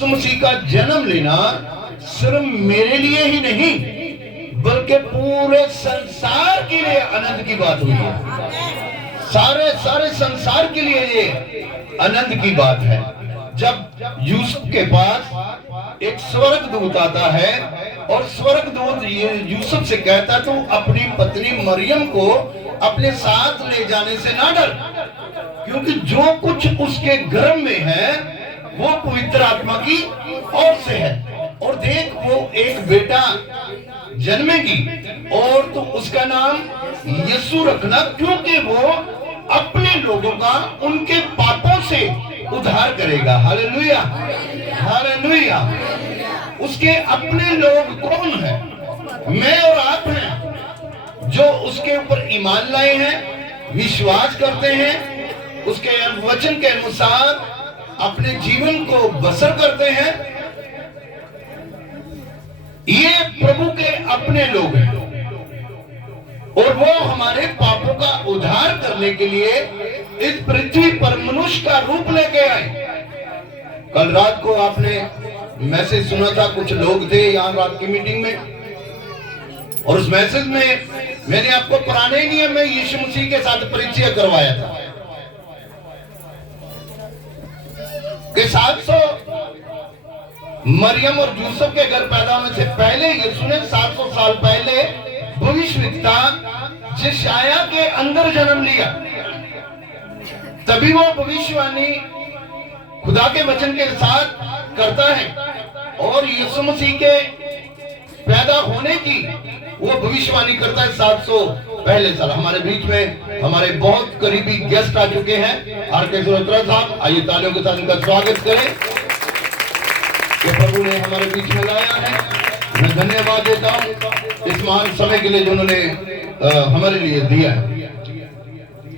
मसीह का जन्म लेना सिर्फ मेरे लिए ही नहीं बल्कि पूरे संसार के लिए आनंद की बात हुई है। सारे संसार के लिए ये आनंद की बात है। जब यूसुफ के पास एक स्वर्गदूत आता है और स्वर्गदूत यूसुफ से कहता तू अपनी पत्नी मरियम को अपने साथ ले जाने से ना डर, क्योंकि जो कुछ उसके गर्भ में है वो पवित्र आत्मा की ओर से है। और देख वो एक बेटा जन्मेगी और तो उसका नाम यीशु रखना, क्योंकि वो अपने लोगों का उनके पापों से उद्धार करेगा। Hallelujah hallelujah. उसके अपने लोग कौन है? मैं और आप हैं जो उसके ऊपर ईमान लाए हैं, विश्वास करते हैं, उसके वचन के अनुसार अपने जीवन को बसर करते हैं। ये प्रभु के अपने लोग हैं और वो हमारे पापों का उद्धार करने के लिए इस पृथ्वी पर मनुष्य का रूप लेके आए। कल रात को आपने मैसेज सुना था, कुछ लोग थे यहां रात की मीटिंग में, और उस मैसेज में मैंने आपको पुराने नियम में यीशु मसीह के साथ परिचय करवाया था कि 700 मरियम और यूसुफ के घर पैदा होने से पहले यीशु ने 700 साल पहले भविष्यवक्ता यशायाह के अंदर जन्म लिया। तभी वो भविष्यवाणी खुदा के वचन के साथ करता है और यीशु मसीह के पैदा होने की वो भविष्यवाणी करता है 700 पहले साल। हमारे बीच में हमारे बहुत करीबी गेस्ट आ चुके हैं, आर.के. सुरत्रा साहब। आइए तालियों के साथ इनका स्वागत करें कि प्रभु ने हमारे बीच में लाया है। मैं धन्यवाद देता हूं इस महान समय के लिए जो उन्होंने हमारे लिए दिया है।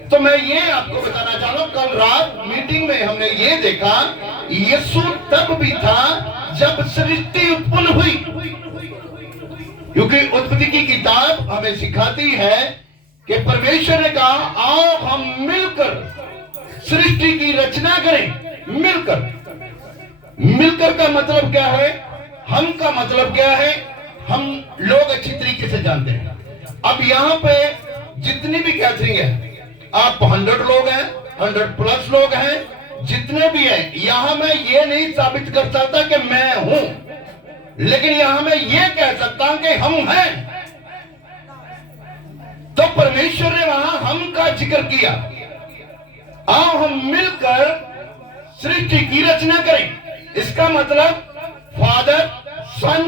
तो मैं ये आपको बताना चाह रहा हूं, कल रात मीटिंग में हमने ये देखा यीशु तब भी था जब सृष्टि उत्पन्न हुई, क्योंकि उत्पत्ति की किताब हमें सिखाती है कि परमेश्वर ने कहा आओ हम मिलकर सृष्टि की रचना करें। मिलकर का मतलब क्या है? हम का मतलब क्या है? हम लोग अच्छी तरीके से जानते हैं। अब यहाँ पे जितनी भी गैदरिंग है, आप 100 लोग हैं, 100+ लोग हैं, जितने भी हैं, यहां मैं ये नहीं साबित कर सकता कि मैं हूं, लेकिन यहां मैं ये कह सकता हूं कि हम हैं। तो परमेश्वर ने वहां हम का जिक्र किया, आओ हम मिलकर सृष्टि की रचना करें। इसका मतलब father, son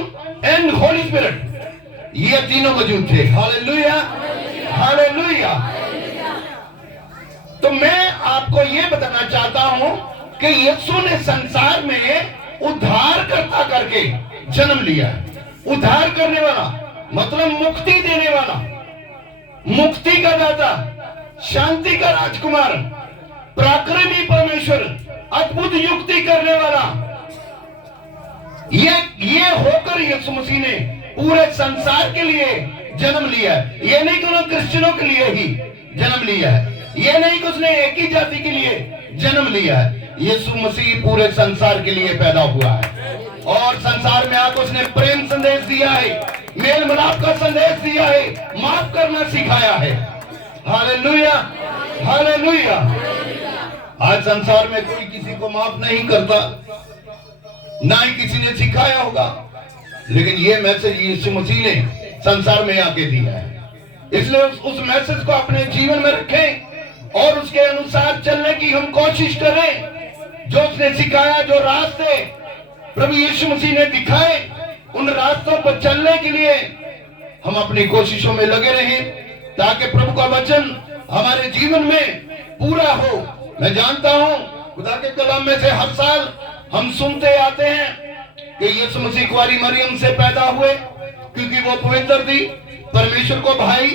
and holy spirit, ये तीनों मौजूद थे। Hallelujah hallelujah. तो मैं आपको ये बताना चाहता हूं कि यीशु ने संसार में उद्धार करता करके जन्म लिया है। उद्धार करने वाला मतलब मुक्ति देने वाला, मुक्ति का दाता, शांति का राजकुमार, पराक्रमी परमेश्वर, अद्भुत युक्ति करने वाला, ये होकर यीशु मसीह ने पूरे संसार के लिए जन्म लिया है। ये नहीं कि उन्होंने क्रिश्चियनों के लिए ही जन्म लिया है, ये नहीं कि उसने एक ही जाति के लिए जन्म लिया है। यीशु मसीह पूरे संसार के लिए पैदा हुआ है और संसार में आकर उसने प्रेम संदेश दिया है, मेल मिलाप का संदेश दिया है, माफ करना सिखाया है। Hallelujah hallelujah. आज संसार में कोई किसी को माफ नहीं करता, ना ही किसी ने सिखाया होगा, लेकिन ये मैसेज यीशु मसीह ने संसार में आके दिया है। इसलिए उस मैसेज को अपने जीवन में रखें और उसके अनुसार चलने की हम कोशिश करें। जो उसने सिखाया, जो रास्ते प्रभु यीशु मसीह ने दिखाए, उन रास्तों पर चलने के लिए हम अपनी कोशिशों में लगे रहें, ताकि प्रभु का वचन हमारे जीवन में पूरा हो। मैं जानता हूं खुदा के कलाम में से हर साल हम सुनते आते हैं कि यीशु मसीह कुंवारी मरियम से पैदा हुए, क्योंकि वो पवित्र थी। परमेश्वर को भाई,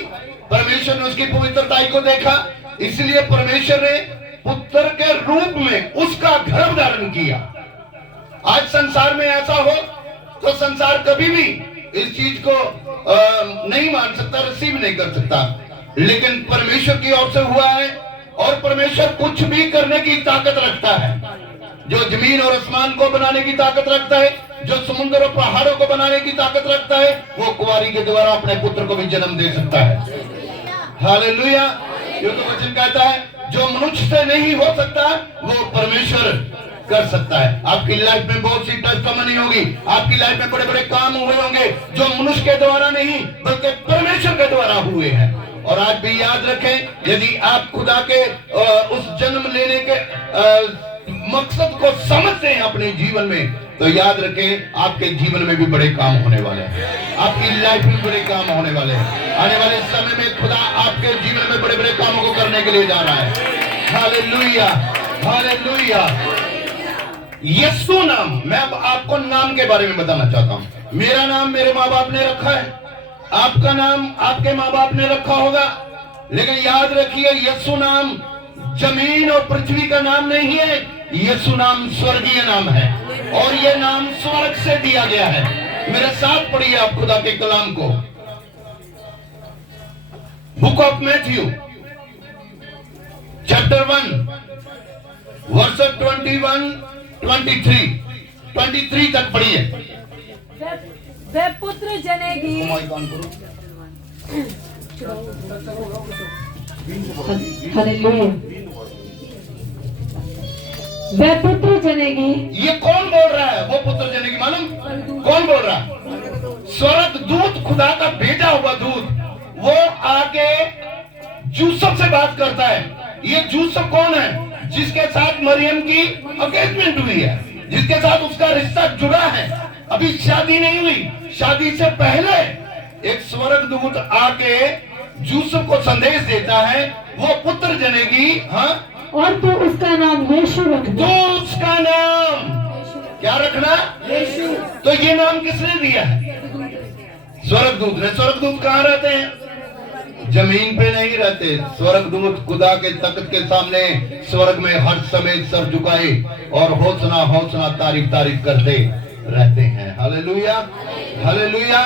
परमेश्वर ने उसकी पवित्रता को देखा, इसलिए परमेश्वर ने पुत्र के रूप में उसका गर्भ धारण किया। आज संसार में ऐसा हो तो संसार कभी भी इस चीज को नहीं मान सकता, रिसीव नहीं कर सकता, लेकिन परमेश्वर की ओर से हुआ है और परमेश्वर कुछ भी करने की ताकत रखता है। जो जमीन और आसमान को बनाने की ताकत रखता है, जो समुद्र और पहाड़ों को बनाने की ताकत रखता है, वो कुंवारी के द्वारा अपने पुत्र को भी जन्म दे सकता है। हालेलुया। ये तो वचन कहता है जो मनुष्य से नहीं हो सकता वो परमेश्वर कर सकता है। आपकी लाइफ में बहुत सी टेस्टमनी होगी, आपकी लाइफ में बड़े बड़े काम हुए होंगे जो मनुष्य के द्वारा नहीं बल्कि परमेश्वर के द्वारा हुए हैं। और आज भी याद रखें, यदि आप खुदा के उस जन्म लेने के मकसद को समझते हैं अपने जीवन में, तो याद रखें आपके जीवन में भी बड़े काम होने वाले हैं, आपकी लाइफ में बड़े काम होने वाले हैं। आने वाले समय में खुदा आपके जीवन में बड़े बड़े कामों को करने के लिए जा रहा है। Hallelujah, hallelujah. यीशु नाम, मैं अब आपको नाम के बारे में बताना चाहता हूं। मेरा नाम मेरे माँ बाप ने रखा है, आपका नाम आपके माँ बाप ने रखा होगा, लेकिन याद रखिए यीशु नाम जमीन और पृथ्वी का नाम नहीं है, यीशु नाम स्वर्गीय नाम है और यह नाम स्वर्ग से दिया गया है। मेरे साथ पढ़िए आप खुदा के कलाम को, book of Matthew chapter 1 verse 21, 23 तक पढ़िए। वे पुत्र जनेगी, हालेलुया। वे पुत्र जनेगी। ये कौन बोल रहा है? वो पुत्र जनेगी मालूम कौन बोल रहा है? स्वर्ग दूत, खुदा का भेजा हुआ दूत, वो आके यूसुफ से बात करता है। ये यूसुफ कौन है? जिसके साथ मरियम की एंगेजमेंट हुई है, जिसके साथ उसका रिश्ता जुड़ा है, अभी शादी नहीं हुई। शादी से पहले एक स्वर्ग दूत आके यूसुफ को संदेश देता है, वो पुत्र जनेगी, हाँ, और तो उसका नाम यीशु रखना। तो उसका नाम क्या रखना? यीशु। तो ये नाम किसने दिया है? स्वर्गदूत ने। स्वर्गदूत कहाँ रहते हैं? जमीन पे नहीं रहते। स्वर्गदूत खुदा के तख्त के सामने स्वर्ग में हर समय सर झुकाए और हौसला हौसला तारीफ तारीफ करते रहते हैं। Hallelujah, hallelujah.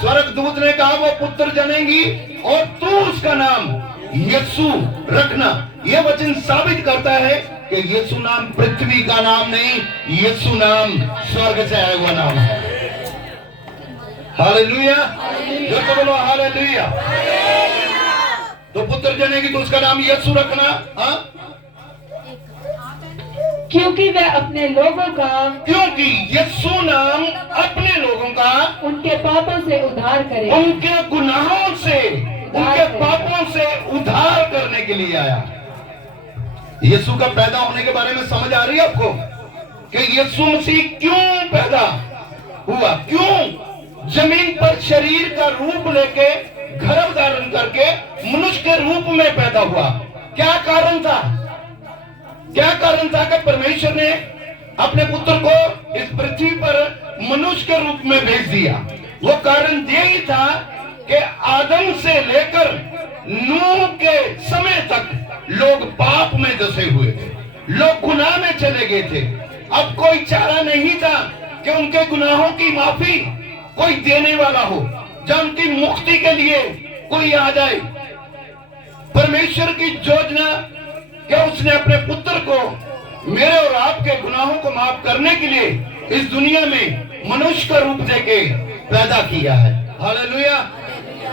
स्वर्गदूत ने कहा वो पुत्र जनेगी और तू उसका नाम यीशु रखना। यह वचन साबित करता है कि यीशु नाम पृथ्वी का नाम नहीं, यीशु नाम स्वर्ग से आया हुआ नाम है। हालेलुया, जो तो बोलो हालेलुया। तो पुत्र जनेगी तो उसका नाम यीशु रखना, हाँ, क्योंकि वह अपने लोगों का, क्योंकि यीशु नाम अपने लोगों का उनके पापों से उद्धार करे, उनके गुनाहों से, उनके पापों से उद्धार करने के लिए आया। यीशु का पैदा होने के बारे में समझ आ रही है आपको कि यीशु मसीह क्यों पैदा हुआ? क्यों जमीन पर शरीर का रूप लेके गर्भ धारण करके मनुष्य के रूप में पैदा हुआ? क्या कारण था? क्या कारण था कि परमेश्वर ने अपने पुत्र को इस पृथ्वी पर मनुष्य के रूप में भेज दिया? वो कारण यही था कि आदम से लेकर नूह के समय तक लोग पाप में दसे हुए थे, लोग गुनाह में चले गए थे। अब कोई चारा नहीं था कि उनके गुनाहों की माफी कोई देने वाला हो, जब उनकी मुक्ति के लिए कोई आ जाए। परमेश्वर की योजना कि उसने अपने पुत्र को मेरे और आपके गुनाहों को माफ करने के लिए इस दुनिया में मनुष्य का रूप देके पैदा किया है। हालेलुया।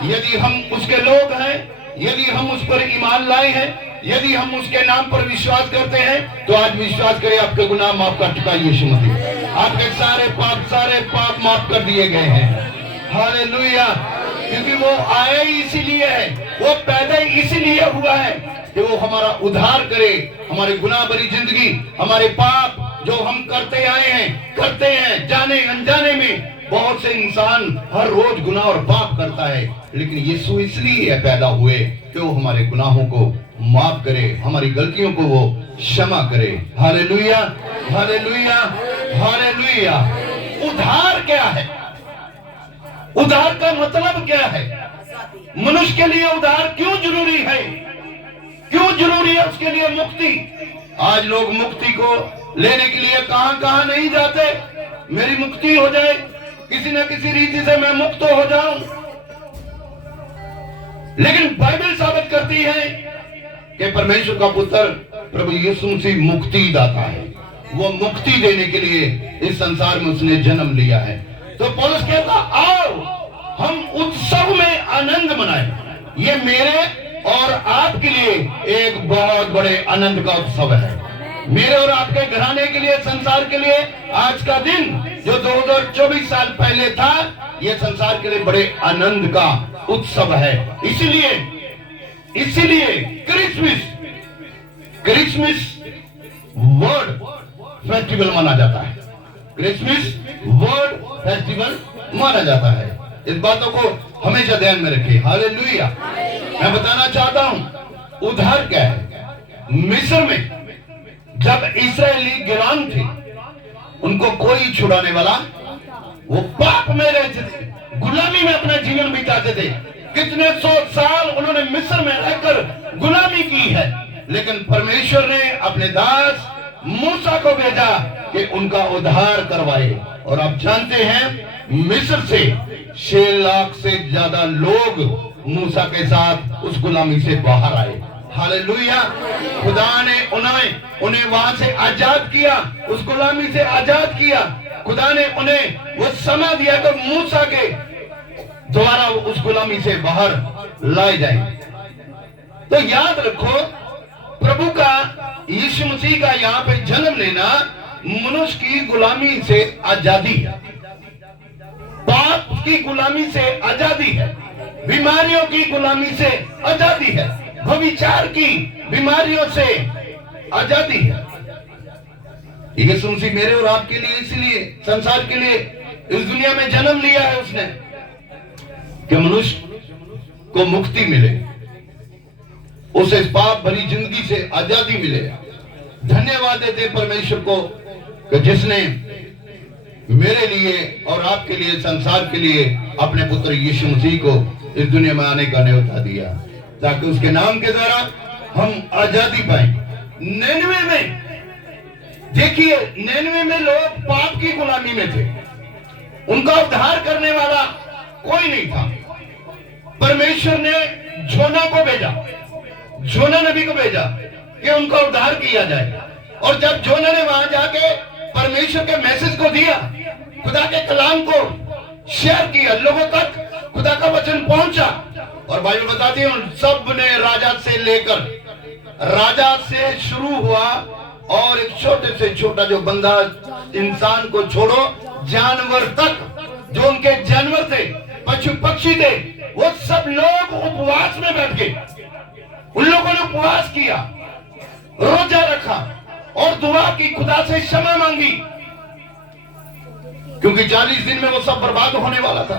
यदि हम उसके लोग हैं, यदि हम उस पर ईमान लाए हैं, यदि हम उसके नाम पर विश्वास करते हैं, तो आज विश्वास करें आपके गुनाह माफ कर चुका है यीशु मसीह। आपके सारे पाप माफ कर दिए गए हैं। हालेलुया। क्योंकि वो आया ही इसीलिए है, वो पैदा इसीलिए हुआ है कि वो हमारा उद्धार करे। हमारे गुनाह भरी जिंदगी, हमारे पाप जो हम करते आए हैं, करते हैं जाने अनजाने में। बहुत से इंसान हर रोज गुनाह और पाप करता है, लेकिन यीशु इसलिए पैदा हुए कि वो हमारे गुनाहों को माफ करे, हमारी गलतियों को वो क्षमा करे। Hallelujah, hallelujah, hallelujah. उद्धार क्या है? उद्धार का मतलब क्या है? मनुष्य के लिए उद्धार क्यों जरूरी है? क्यों जरूरी है उसके लिए मुक्ति? आज लोग मुक्ति को लेने के लिए कहां कहां नहीं जाते। मेरी मुक्ति हो जाए, किसी न किसी रीति से मैं मुक्त हो जाऊं। लेकिन बाइबल साबित करती है कि परमेश्वर का पुत्र प्रभु यीशु मसीह मुक्ति दाता है। वो मुक्ति देने के लिए इस संसार में उसने जन्म लिया है। तो पौलुस कहता आओ हम उत्सव में आनंद मनाएं। ये मेरे और आपके लिए एक बहुत बड़े आनंद का उत्सव है। मेरे और आपके घराने के लिए, संसार के लिए आज का दिन जो 2024 साल पहले था, ये संसार के लिए बड़े आनंद का उत्सव है। इसीलिए क्रिसमस वर्ड फेस्टिवल माना जाता है। क्रिसमस वर्ड फेस्टिवल माना जाता है। इस बातों को हमेशा ध्यान में रखिए। हालेलुया। मैं बताना चाहता हूं उद्धार क्या है। मिस्र में जब इस्राएली गुलाम थे, उनको कोई छुड़ाने वाला, वो पाप में रहते थे, गुलामी में अपना जीवन बिताते थे। कितने 100 साल उन्होंने मिस्र में रहकर गुलामी की है, लेकिन परमेश्वर ने अपने दास मूसा को भेजा कि उनका उद्धार करवाए। और आप जानते हैं मिस्र से 6 लाख से ज्यादा लोग मूसा के साथ उस गुलामी से बाहर आए। हालेलुया। खुदा ने उन्हें वहां से आजाद किया, उस गुलामी से आजाद किया। खुदा ने उन्हें वो समय दिया कि मूसा के द्वारा उस गुलामी से बाहर लाए जाए। तो याद रखो, प्रभु का, यीशु मसीह का यहाँ पे जन्म लेना मनुष्य की गुलामी से आजादी है, पाप की गुलामी से आजादी है, बीमारियों की गुलामी से आजादी है, व्यभिचार की बीमारियों से आजादी है। यीशु मसीह मेरे और आपके लिए, इसलिए संसार के लिए इस दुनिया में जन्म लिया है उसने, कि मनुष्य को मुक्ति मिले, उसे इस पाप भरी जिंदगी से आजादी मिले। धन्यवाद देते परमेश्वर को कि जिसने मेरे लिए और आपके लिए, संसार के लिए अपने पुत्र यीशु मसीह को इस दुनिया में आने का न्योता दिया, ताकि उसके नाम के द्वारा हम आजादी पाएं। 99 में देखिए, 99 में लोग पाप की गुलामी में थे, उनका उद्धार करने वाला कोई नहीं था। परमेश्वर ने जोना को भेजा, जोना नबी को भेजा कि उनका उद्धार किया जाए। और जब जोना ने वहां जाके परमेश्वर के मैसेज को दिया, खुदा के कलाम को शेयर किया, लोगों तक खुदा का वचन पहुंचा। और बाइबल बताती है उन सब ने, राजा से लेकर, राजा से शुरू हुआ और एक छोटे से छोटा जो बंदा, इंसान को छोड़ो, जानवर तक, जो उनके जानवर थे, पशु पक्षी थे, वो सब लोग उपवास में बैठ गए। उन लोगों ने उपवास किया, रोजा रखा और दुआ की, खुदा से क्षमा मांगी, क्योंकि 40 दिन में वो सब बर्बाद होने वाला था।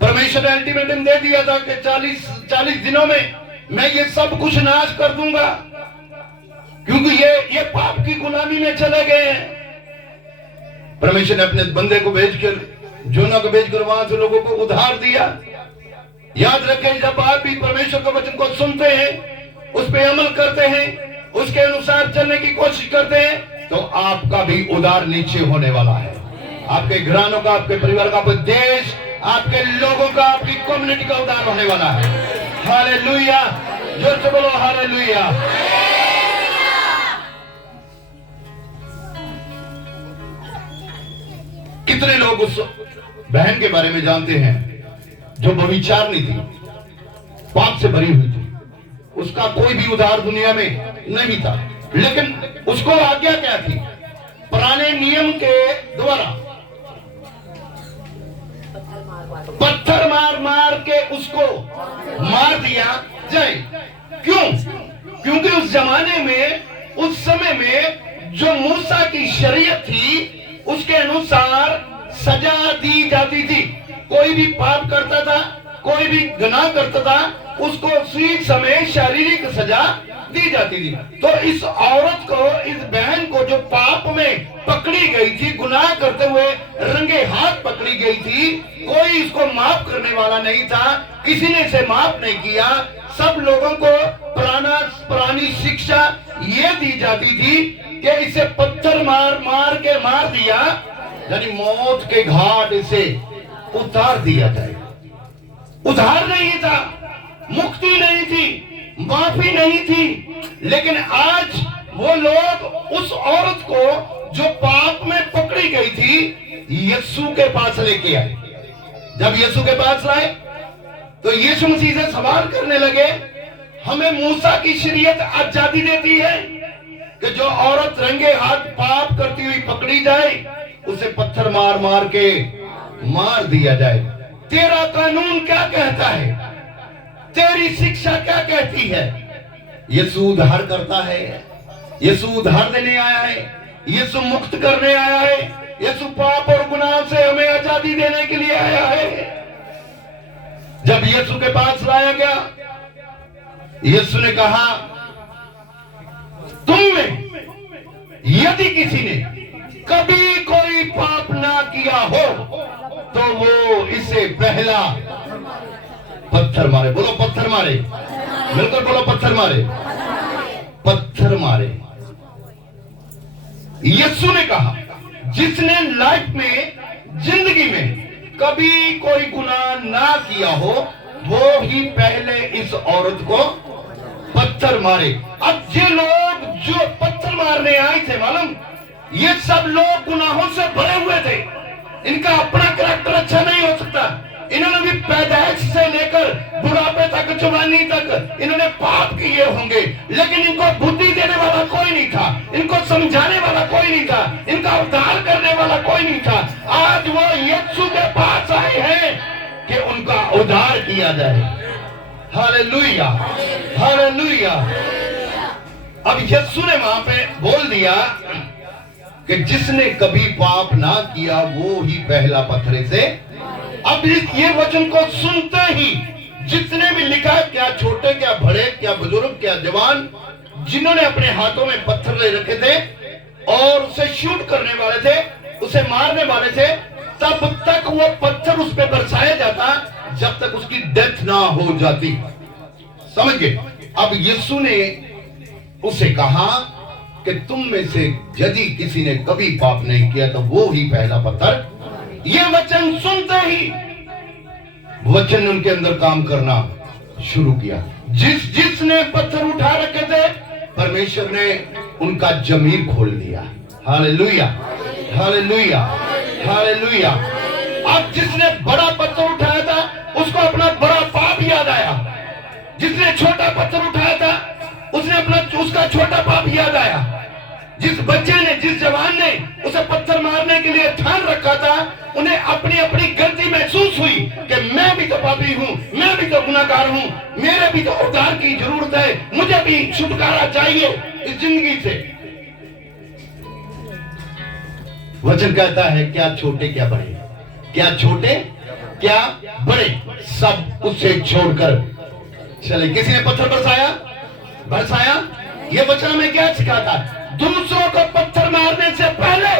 परमेश्वर ने अल्टीमेटम दे दिया था कि 40 दिनों में मैं ये सब कुछ नाश कर दूंगा, क्योंकि ये पाप की गुलामी में चले गए हैं। परमेश्वर ने अपने बंदे को भेजकर, जोना को भेजकर वहां से लोगों को उद्धार दिया। याद रखें, जब आप भी परमेश्वर के वचन को सुनते हैं, उस पे अमल करते हैं, उसके अनुसार चलने की कोशिश करते हैं, तो आपका भी उद्धार नीचे होने वाला है। आपके घरानों का, आपके परिवार का, आपके देश, आपके लोगों का, आपकी कम्युनिटी का उद्धार होने वाला है। हालेलुया। जोर से बोलो हालेलुया। कितने लोग उस बहन के बारे में जानते हैं जो व्यभिचारिणी थी, पाप से भरी हुई थी, उसका कोई भी उद्धार दुनिया में नहीं था, लेकिन उसको आज्ञा क्या थी? पुराने नियम के द्वारा पत्थर मार मार के उसको मार दिया जाए। क्यों? क्योंकि उस जमाने में, उस समय में जो मूसा की शरीयत थी, उसके अनुसार सजा दी जाती थी। कोई भी पाप करता था, कोई भी गुनाह करता था, उसको उसी समय शारीरिक सजा दी जाती थी। तो इस औरत को, इस बहन को जो पाप में पकड़ी गई थी, गुनाह करते हुए रंगे हाथ पकड़ी गई थी, कोई इसको माफ करने वाला नहीं था, किसी ने इसे माफ नहीं किया। सब लोगों को पुरानी शिक्षा ये दी जाती थी कि इसे पत्थर मार मार के मार दिया, यानी मौत के घाट इसे उतार दिया जाए। उधार नहीं था, मुक्ति नहीं थी, माफी नहीं थी, लेकिन आज वो लोग उस औरत को जो पाप में पकड़ी गई थी यीशु के पास लेके आए। जब यीशु के पास लाए तो यीशु मसीह से सवाल करने लगे, हमें मूसा की शरीयत आजादी देती है कि जो औरत रंगे हाथ पाप करती हुई पकड़ी जाए उसे पत्थर मार मार के मार दिया जाए। तेरा कानून क्या कहता है? तेरी शिक्षा क्या कहती है? यीशु उद्धार करता है, यीशु उद्धार देने आया है, यीशु मुक्त करने आया है, यीशु पाप और गुनाह से हमें आजादी देने के लिए आया है। जब यीशु के पास लाया गया, यीशु ने कहा, तुम में यदि किसी ने कभी कोई पाप ना किया हो तो वो इसे पहला पत्थर मारे। बोलो पत्थर मारे, मिलकर बोलो पत्थर मारे, पत्थर मारे। यीशु ने कहा, जिसने लाइफ में, जिंदगी में कभी कोई गुनाह ना किया हो वो ही पहले इस औरत को पत्थर मारे। अब ये लोग जो पत्थर मारने आए थे, मालूम, ये सब लोग गुनाहों से भरे हुए थे। इनका अपना करैक्टर अच्छा नहीं हो सकता। इन्होंने भी पैदाइश से लेकर बुढ़ापे तक, जवानी तक इन्होंने पाप किए होंगे, लेकिन इनको बुद्धि देने वाला कोई नहीं था, इनको समझाने वाला कोई नहीं था, इनका उद्धार करने वाला कोई नहीं था। आज वो यीशु के पास आए हैं कि उनका उद्धार किया जाए। Hallelujah, hallelujah. अब यीशु ने वहां पे बोल दिया कि जिसने कभी पाप ना किया वो ही पहला पत्थर से। अब ये वचन को सुनते ही जितने भी लिखा, क्या छोटे, क्या बड़े, क्या बुजुर्ग, क्या जवान, जिन्होंने अपने हाथों में पत्थर ले रखे थे और उसे शूट करने वाले थे, उसे मारने वाले थे, तब तक वो पत्थर उस पर बरसाया जाता जब तक उसकी डेथ ना हो जाती। समझ गए? अब यीशु ने उसे कहा कि तुम में से यदि किसी ने कभी पाप नहीं किया तो वो ही पहला पत्थर। ये वचन सुनते ही वचन ने उनके अंदर काम करना शुरू किया। जिसने पत्थर उठा रखे थे, परमेश्वर ने उनका जमीर खोल दिया। Hallelujah, hallelujah, hallelujah. अब जिसने बड़ा पत्थर उठाया था उसको अपना बड़ा पाप याद आया, जिसने छोटा पत्थर उठाया था उसने उसका छोटा पाप याद आया। जिस बच्चे ने, जिस जवान ने उसे पत्थर मारने के लिए ठान रखा था, उन्हें अपनी अपनी गलती महसूस हुई कि मैं भी तो पापी हूं, मैं भी तो गुनाहगार हूं, मेरे भी तो उद्धार की जरूरत है, मुझे भी छुटकारा चाहिए इस जिंदगी से। वचन कहता है, क्या छोटे क्या बड़े, क्या छोटे क्या बड़े, सब उसे छोड़कर चले। किसी ने पत्थर बरसाया। ये वचन हमें क्या सिखाता है? दूसरों को पत्थर मारने से पहले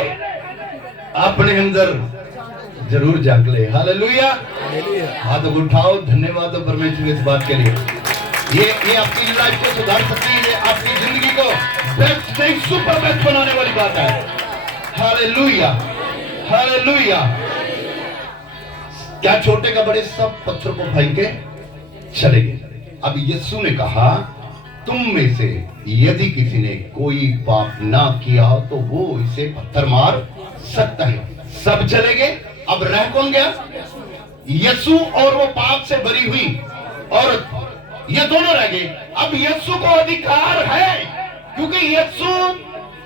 अपने अंदर जरूर झांक ले। हालेलुया, हाथ उठाओ, धन्यवाद हो परमेश्वर इस बात के लिए। ये आपकी लाइफ को सुधार सकती है, आपकी जिंदगी को बेस्ट नहीं सुपर बेस्ट बनाने वाली बात है। Hallelujah, hallelujah. क्या छोटे का बड़े सब पत्थर को फेंक के चले गए। अब यीशु ने कहा, तुम में से यदि किसी ने कोई पाप ना किया तो वो इसे पत्थर मार सकता है। सब चले गए। अब रह कौन गया? यीशु और वो पाप से भरी हुई औरत, ये दोनों रह गए। अब यीशु को अधिकार है, क्योंकि यीशु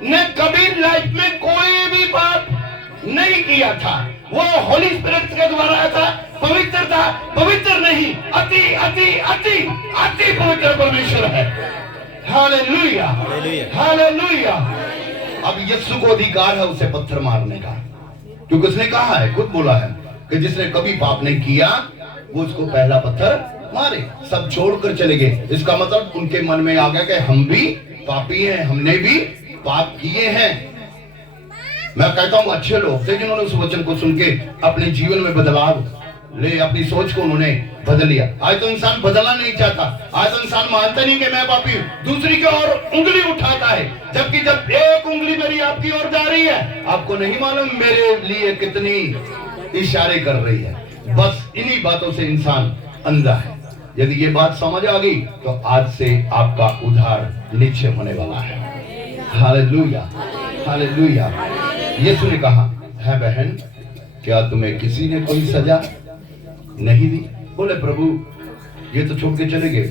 ने कभी लाइफ में कोई भी पाप नहीं किया था। वो होली स्पिरिट के द्वारा आया था, पवित्र था। पवित्र नहीं, अति अति अति अति पवित्र परमेश्वर है। Hallelujah, hallelujah. अब यीशु को अधिकार है उसे पत्थर मारने का, क्योंकि उसने कहा है, खुद बोला है कि जिसने कभी पाप नहीं किया वो उसको पहला पत्थर मारे। सब छोड़कर चले गए। इसका मतलब उनके मन में आ गया कि हम भी पापी हैं, हमने भी पाप किए हैं। मैं कहता हूं अच्छे लोग थे जिन्होंने उस वचन को सुन के अपने जीवन में बदलाव ले, अपनी सोच को उन्होंने बदल लिया। आज तो इंसान बदलना नहीं चाहता। आज तो इंसान मानता नहीं कि मैं पापी हूं, दूसरी की ओर उंगली उठाता है, जबकि जब एक उंगली मेरी आपकी ओर जा रही है, आपको नहीं मालूम मेरे लिए कितनी इशारे कर रही है। बस इन्हीं बातों से इंसान अंधा है। यदि ये बात समझ आ गई तो आज से आपका उद्धार निश्चय होने वाला है। Hallelujah, hallelujah. यीशु ने कहा, है बहन, क्या तुम्हें किसी ने कोई सजा नहीं दी? बोले प्रभु, ये तो छोड़ के चले गए,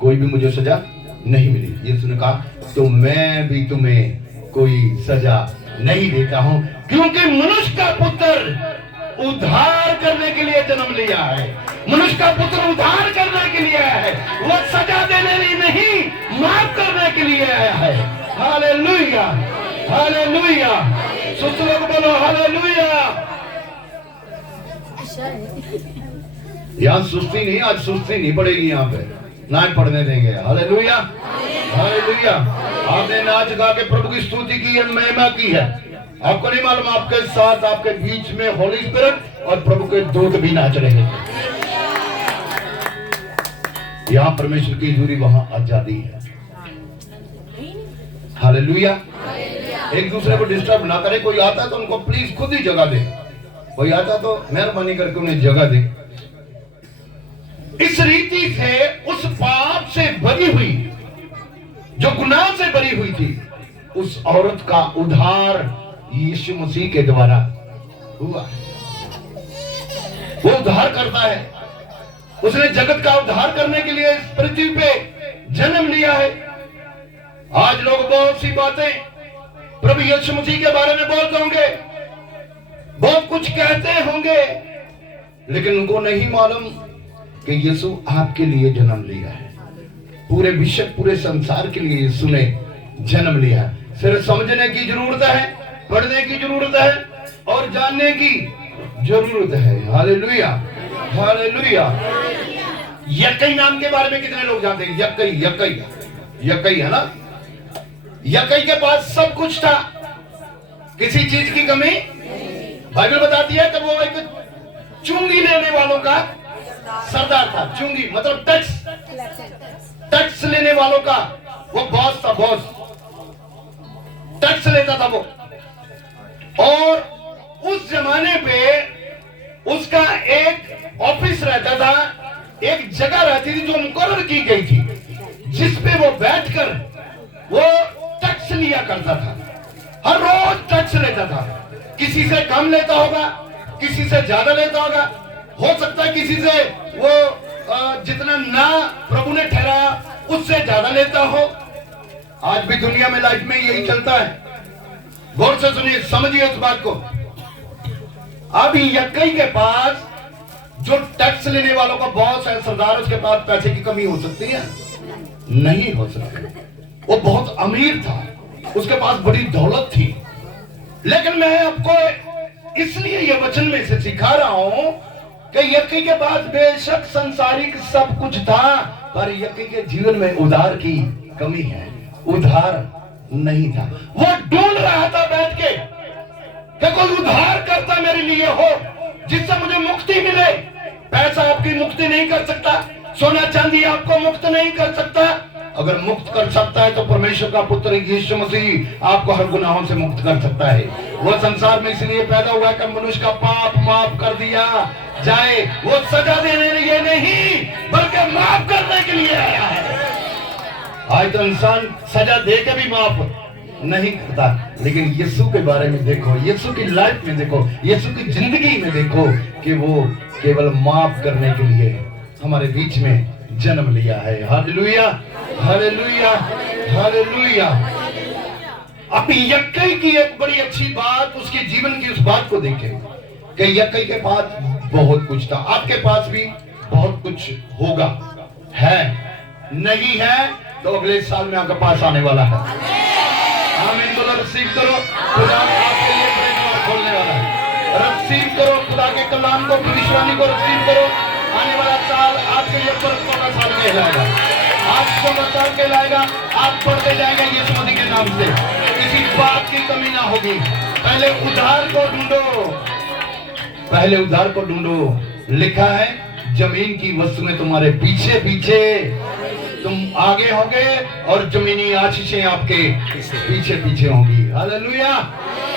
कोई भी मुझे सजा नहीं मिली। यीशु ने कहा, तो मैं भी तुम्हें कोई सजा नहीं देता हूं, क्योंकि मनुष्य का पुत्र उद्धार करने के लिए जन्म लिया है। मनुष्य का पुत्र उद्धार करने के लिए आया है, वो सजा देने लिए नहीं, माफ करने के लिए आया है। Hallelujah, hallelujah. सुस्त लोग बोलो हालेलुया। यहाँ सुस्ती नहीं, आज सुस्ती नहीं पड़ेगी, यहाँ पे ना पढ़ने देंगे। Hallelujah, hallelujah. आपने नाच गा के प्रभु की स्तुति की है, महिमा की है। आपको नहीं मालूम, आपके साथ, आपके बीच में होली स्पिरिट और प्रभु के दूत भी नाच रहे हैं। यहाँ परमेश्वर की दूरी, वहां आजादी है। हालेलुया। एक दूसरे को डिस्टर्ब ना करे। कोई आता है तो उनको प्लीज खुद ही जगह दे, कोई आता तो मेहरबानी करके उन्हें जगह दे। इस रीति से उस पाप से भरी हुई, जो गुनाह से भरी हुई थी, उस औरत का उद्धार यीशु मसीह के द्वारा हुआ। वो उद्धार करता है। उसने जगत का उद्धार करने के लिए इस पृथ्वी पे जन्म लिया है। आज लोग बहुत सी बातें प्रभु यीशु मसीह के बारे में बोलते होंगे, बहुत कुछ कहते होंगे, लेकिन उनको नहीं मालूम कि यीशु आपके लिए जन्म लिया है। पूरे विश्व, पूरे संसार के लिए यीशु ने जन्म लिया है। सिर्फ समझने की जरूरत है, पढ़ने की जरूरत है और जानने की जरूरत है। Hallelujah, hallelujah. यक्कई नाम के बारे में कितने लोग जानते हैं? यक्कई, यक्कई, यक्कई है ना। यक्कई के पास सब कुछ था, किसी चीज की कमी। बाइबल बताती है कि वो एक चुंगी लेने वालों का सरदार था। चुंगी मतलब टैक्स लेने वालों का वो बॉस था, बॉस। टैक्स लेता था वो। और उस जमाने पे उसका एक ऑफिस रहता था, एक जगह रहती थी जो मुकर्रर की गई थी, जिस पे वो बैठकर वो टैक्स लिया करता था। हर रोज टैक्स लेता था। किसी से कम लेता होगा, किसी से ज्यादा लेता होगा, हो सकता है किसी से वो जितना ना प्रभु ने ठहराया उससे ज्यादा लेता हो। आज भी दुनिया में, लाइफ में यही चलता है। गौर से सुनिए, समझिए इस बात को। अभी यक्कई के पास, जो टैक्स लेने वालों का बॉस है, सरदार, उसके पास पैसे की कमी हो सकती है? नहीं हो सकती। वो बहुत अमीर था, उसके पास बड़ी दौलत थी। लेकिन मैं आपको इसलिए ये वचन में से सिखा रहा हूं कि यक्कई के पास बेशक संसारिक सब कुछ था, पर यक्कई के जीवन में उद्धार की कमी है। उद्धार नहीं था। वो ढूंढ रहा था बैठ के कि कोई उद्धार करता मेरे लिए हो, जिससे मुझे मुक्ति मिले। पैसा आपकी मुक्ति नहीं कर सकता, सोना चांदी आपको मुक्त नहीं कर सकता। अगर मुक्त कर सकता है तो परमेश्वर का पुत्र यीशु मसीह आपको हर गुनाहों से मुक्त कर सकता है। वो संसार में इसलिए पैदा हुआ कि मनुष्य का पाप माफ कर दिया जाए। वो सजा देने के लिए नहीं, बल्कि माफ करने के लिए आया है। आज तो इंसान सजा दे के भी माफ नहीं करता, लेकिन यीशु के बारे में देखो, यीशु की लाइफ में देखो, यीशु की जिंदगी में देखो कि वो केवल माफ करने के लिए हमारे बीच में जन्म लिया है। Hallelujah, hallelujah, hallelujah. अब यक्कई की एक बड़ी अच्छी बात, उसके जीवन की उस बात को देखें कि यक्कई के पास बहुत कुछ था। आपके पास भी बहुत कुछ होगा, है नहीं है तो अगले साल में आपके पास आने वाला है। आमीन बोलो, रिसीव करो। खुदा आपके लिए बड़े द्वार खोलने वाला है। रिसीव करो खुदा के कलाम को, भविष्यवाणी को रिसीव करो। आने वाला साल आपके लिए बरकतों का साल कहलाएगा, आपको बरकत कहलाएगा। आप बढ़ते जाएंगे यीशु मसीह के नाम से, किसी बात की कमी ना होगी। पहले उद्धार को ढूंढो, पहले उद्धार को ढूंढो। लिखा है जमीन की वस्तुएं तुम्हारे पीछे पीछे, तुम आगे होगे और जमीनी आशीषें आपके पीछे पीछे होंगी। Hallelujah,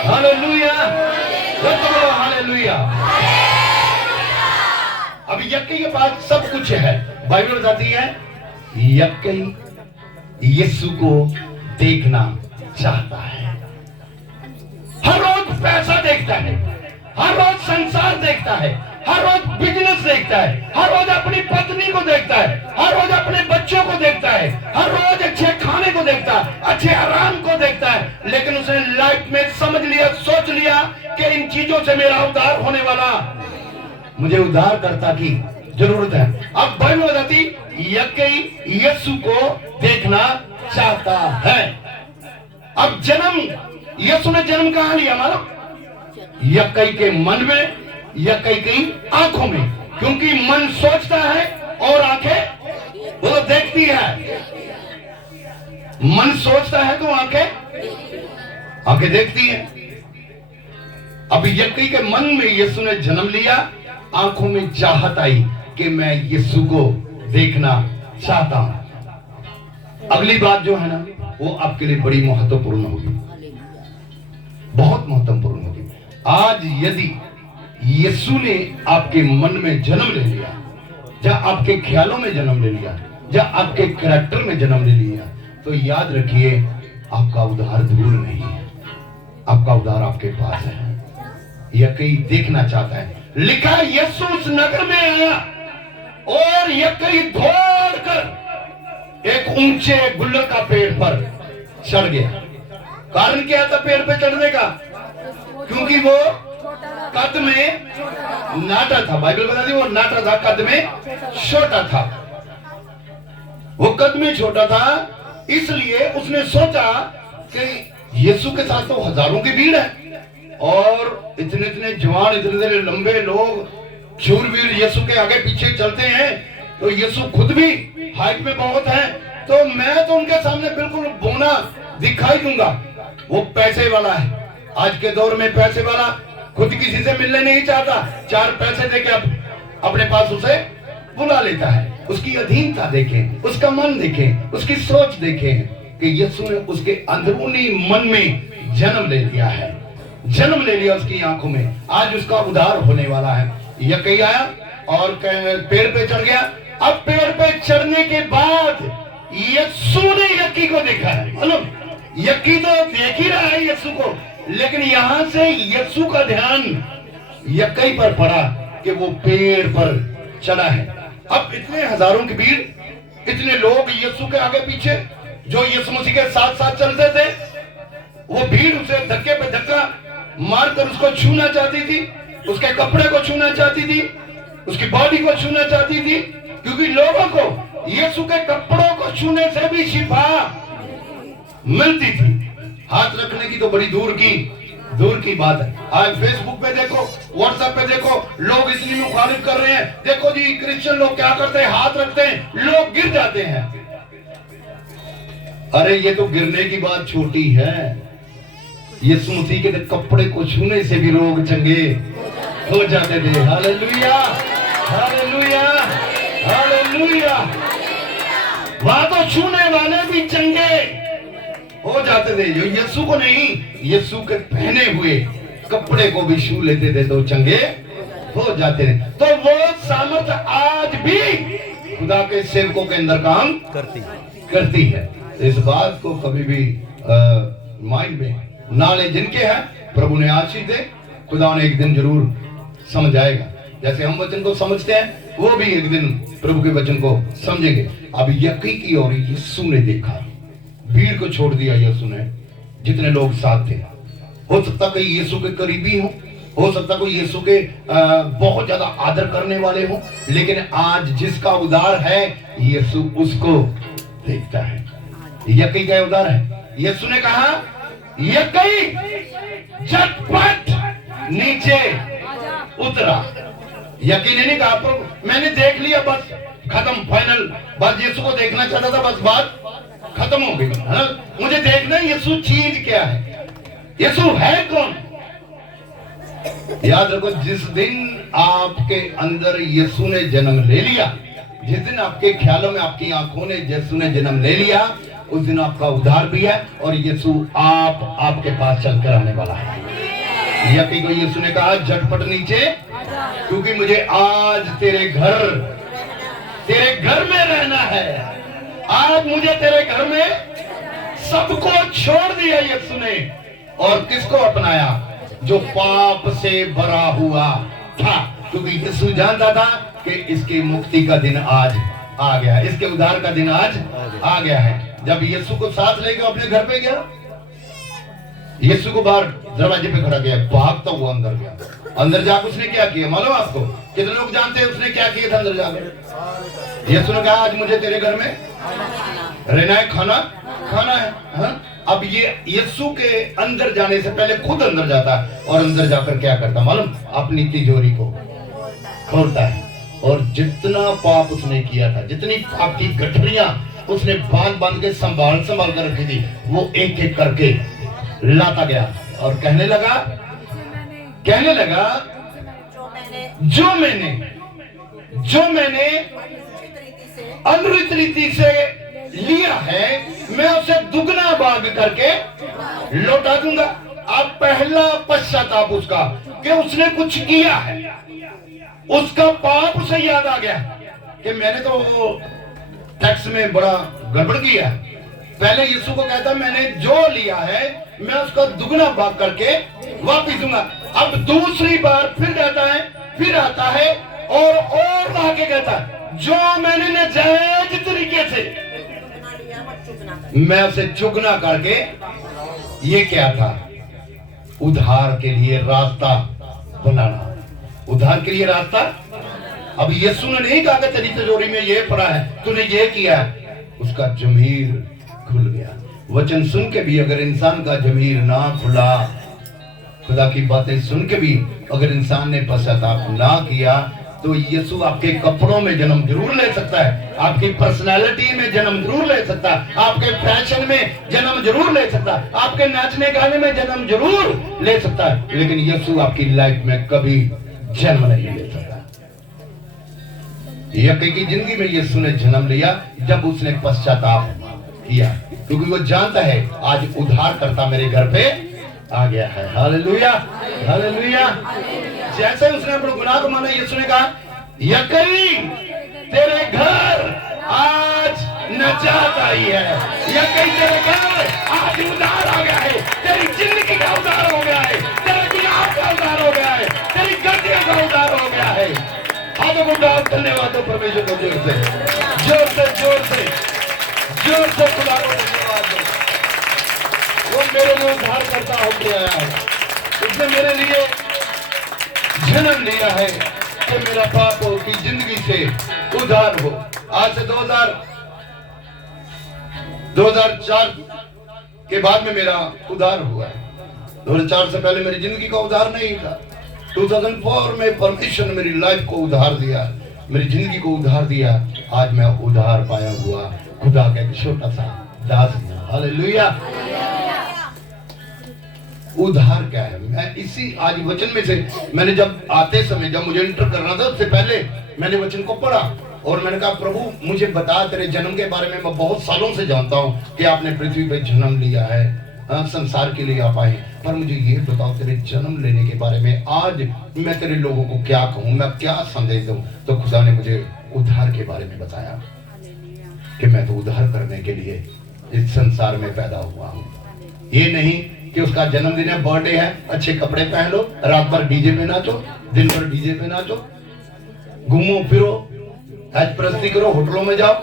hallelujah, hallelujah. अब यक्कई के पास सब कुछ है। बाइबल बताती है यक्कई यीशु को देखना चाहता है। हर रोज पैसा देखता है, हर रोज संसार देखता है, हर रोज बिजनेस देखता है, हर रोज अपनी पत्नी को देखता है, हर रोज अपने बच्चों को देखता है, हर रोज अच्छे खाने को देखता है, अच्छे आराम को देखता है। लेकिन उसने लाइफ में समझ लिया, सोच लिया कि इन चीजों से मेरा उद्धार होने वाला, मुझे उद्धार करता की जरूरत है। अब बाइबल बताती यक्कई यीशु को देखना चाहता है। अब जन्म, यीशु ने जन्म कहां लिया मालूम? यक्कई के मन में, यक्कई की आंखों में, क्योंकि मन सोचता है और आंखें वो देखती है। मन सोचता है तो आंखें देखती है। अब यक्कई के मन में यीशु ने जन्म लिया, आंखों में चाहत आई कि मैं यीशु को देखना चाहता हूं। अगली बात जो है ना, वो आपके लिए बड़ी महत्वपूर्ण होगी, बहुत महत्वपूर्ण होगी। आज यदि यीशु ने आपके मन में जन्म ले लिया, या आपके ख्यालों में जन्म ले लिया, या आपके कैरेक्टर में जन्म ले लिया, तो याद रखिए आपका उद्धार दूर नहीं है, आपका उद्धार आपके पास है। यह कहीं देखना चाहता है। लिखा यीशु उस नगर में आया और यक्कई दौड़कर एक ऊंचे गुल्लर का पेड़ पर चढ़ गया। कारण क्या था पेड़ पे चढ़ने का? क्योंकि वो कद में नाटा था। बाइबल बताती है वो नाटा था, कद में छोटा था। वो कद में छोटा था, इसलिए उसने सोचा कि यीशु के साथ तो हजारों की भीड़ है और इतने इतने जवान, इतने इतने लंबे लोग शूरवीर यीशु के आगे पीछे चलते हैं, तो यीशु खुद भी हाइट में बहुत है, तो मैं तो उनके सामने बिल्कुल बोना दिखाई दूंगा। वो पैसे वाला है, आज के दौर में पैसे वाला खुद किसी से मिलने नहीं चाहता, 4 पैसे देके अपने पास उसे बुला लेता है। उसकी अधीनता देखें, उसका मन देखें, उसकी सोच देखें कि यीशु ने उसके अंदरूनी मन में जन्म ले लिया है, जन्म ले लिया उसकी आंखों में। आज उसका उद्धार होने वाला है। यक्कई आया और पेड़ पे चढ़ गया। अब पेड़ पे चढ़ने के बाद यीशु ने यक्कई को देखा है। मालूम, यक्कई तो देख ही रहा है यीशु को, लेकिन यहां से यीशु का ध्यान यक्कई पर पड़ा कि वो पेड़ पर चढ़ा है। अब इतने हजारों की भीड़, इतने लोग यीशु के आगे पीछे जो यीशु मसीह के साथ साथ चलते थे, वो भीड़ उसे धक्के पे धक्का मारकर उसको छूना चाहती थी, उसके कपड़े को छूना चाहती थी, उसकी बॉडी को छूना चाहती थी, क्योंकि लोगों को यीशु के कपड़ों को छूने से भी शिफा मिलती थी। हाथ रखने की तो बड़ी दूर की बात है। आज फेसबुक पे देखो, व्हाट्सएप पे देखो, लोग इतनी मुखालिफ कर रहे हैं। देखो जी क्रिश्चियन लोग क्या करते हैं, हाथ रखते हैं, लोग गिर जाते हैं। अरे ये तो गिरने की बात छोटी है, यीशु मसीह के कपड़े को छूने से भी लोग चंगे हो जाते थे। Hallelujah, hallelujah, hallelujah. वहां तो छूने वाले भी चंगे हो जाते थे, जो यीशु को नहीं, यीशु के पहने हुए कपड़े को भी छू लेते थे तो चंगे हो जाते थे। तो वो सामर्थ आज भी खुदा के सेवकों के अंदर काम करती है। इस बात को कभी भी माइंड में नाले जिनके हैं, प्रभु ने आशीष दे, खुदा ने एक दिन जरूर समझ आएगा। जैसे हम वचन को समझते हैं, वो भी एक दिन प्रभु के वचन को समझेंगे। अब यक्कई की और यीशु ने देखा, भीड़ को छोड़ दिया यीशु ने, जितने लोग साथ थे। हो सकता कोई यीशु के करीबी हो सकता कोई यीशु के बहुत ज्यादा आदर करने वाले हो, लेकिन आज जिसका उद्धार है यीशु उसको देखता है। यक्कई का उद्धार है। यीशु ने कहा यक्कई झटपट नीचे उतरा। यक्कई ने नहीं कहा प्रभु मैंने देख लिया, बस खत्म, फाइनल बात। यीशु को देखना चाहता था, बस बात खत्म हो गई है ना। मुझे देखना है यीशु चीज क्या है, यीशु है कौन। याद रखो, जिस दिन आपके अंदर यीशु ने जन्म ले लिया, जिस दिन आपके ख्यालों में, आपकी आंखों ने यीशु ने जन्म ले लिया, उस दिन आपका उद्धार भी है और यीशु आपके पास चलकर आने वाला है। यक्कई को यीशु ने कहा झटपट नीचे, क्योंकि मुझे आज तेरे घर में रहना है। आज मुझे तेरे घर में सबको छोड़ दिया यीशु ने और किसको अपनाया? जो पाप से भरा हुआ था, क्योंकि यीशु जानता था कि इसकी मुक्ति का दिन आज आ गया, इसके उद्धार का दिन आज आ गया है। जब यीशु को साथ लेकर अपने घर पे गया, यीशु को बाहर दरवाजे पे खड़ा किया, भागता हुआ अंदर गया। अंदर जाकर उसने क्या किया मालूम आपको? कितने लोग जानते हैं उसने क्या किया था अंदर जाकर? यीशु ने कहा आज मुझे तेरे घर में रहना है, खाना खाना है। हाँ? अब ये यीशु के अंदर जाने से पहले खुद अंदर जाता और अंदर जाकर क्या करता मालूम? अपनी तिजोरी को खोलता है और जितना पाप उसने किया था, जितनी पाप की गठरियां उसने बांध बांध के संभाल कर रखी थी, वो एक एक करके लाता गया और कहने लगा जो मैंने अनुचित रीति से लिया है, मैं उसे दुगना भाग करके लौटा दूंगा। अब पहला पश्चाताप उसका कि उसने कुछ किया है, उसका पाप उसे याद आ गया कि मैंने तो वो टैक्स में बड़ा गड़बड़ किया। पहले यीशु को कहता मैंने जो लिया है मैं उसका दुगना भाग करके वापिस दूंगा। अब दूसरी बार फिर जाता है, फिर आता है और आके कहता है जो मैंने नाजायज तरीके से मैं उसे चुगना करके, ये क्या था? उद्धार के लिए रास्ता बनाना, उद्धार के लिए रास्ता। अब यीशु ने नहीं कहा कि तेरी तिजोरी में ये पड़ा है, तूने ये किया है। उसका जमीर खुल गया। वचन सुन के भी अगर इंसान का जमीर ना खुला, खुदा की बातें सुन के भी अगर इंसान ने पश्चाताप ना किया, तो यीशु आपके कपड़ों में जन्म जरूर ले सकता है, आपकी पर्सनालिटी में जन्म जरूर ले सकता है, आपके फैशन में जन्म जरूर ले सकता है, आपके नाचने गाने में जन्म जरूर ले सकता है, लेकिन यीशु आपकी लाइफ में कभी जन्म नहीं ले सकता। यक्के की जिंदगी में यीशु ने जन्म लिया जब उसने पश्चाताप किया, क्योंकि वो जानता है आज उद्धार करता मेरे घर पे आ गया है। Hallelujah, hallelujah. जैसे उसने अपने गुनाह को माना, यीशु ने कहा यक्कई तेरे घर आज नजात आई है, यक्कई तेरे घर आज उद्धार आ गया है, तेरी जिंदगी का उद्धार हो गया है, तेरे गुनाह का उद्धार हो गया है, तेरी गलतियों का उद्धार हो गया है। हाथों को डाल, धन्यवाद दो परमेश्वर को, जोर से जोर से जोर से जोर से खुदा को धन्यवाद दो। वो मेरे लिए उद्धार करता होकर आया है, उसने मेरे लिए जन्म लिया है कि मेरा पापों की जिंदगी से उद्धार हो। आज से 2004 के बाद में मेरा उद्धार हुआ है। 2004 से पहले मेरी जिंदगी का उद्धार नहीं था। 2004 में परमेश्वर ने मेरी लाइफ को उद्धार दिया, मेरी जिंदगी को उद्धार दिया। आज मैं उद्धार पाया हुआ खुदा का एक छोटा सा दास हूं। हालेलुया। उद्धार क्या है? मैं इसी आज वचन में से मैंने जब आते समय, जब मुझे इंटर करना था, उससे पहले मैंने वचन को पढ़ा और मैंने कहा प्रभु मुझे बता, तेरे जन्म के बारे में मैं बहुत सालों से जानता हूँ कि आपने पृथ्वी पे जन्म लिया है, संसार के लिए आप आए, पर मुझे ये बताओ तेरे जन्म लेने के बारे में आज मैं तेरे लोगों को क्या कहूँ, मैं क्या संदेश दूं? तो खुदा ने मुझे उद्धार के बारे में बताया कि मैं तो उद्धार करने के लिए इस संसार में पैदा हुआ हूँ। ये नहीं कि उसका जन्मदिन है, बर्थडे है, अच्छे कपड़े पहन लो, रात भर डीजे पे नाचो, दिन भर डीजे पे नाचो, घूमो फिरो, ऐश प्रस्ती करो, होटलों में जाओ,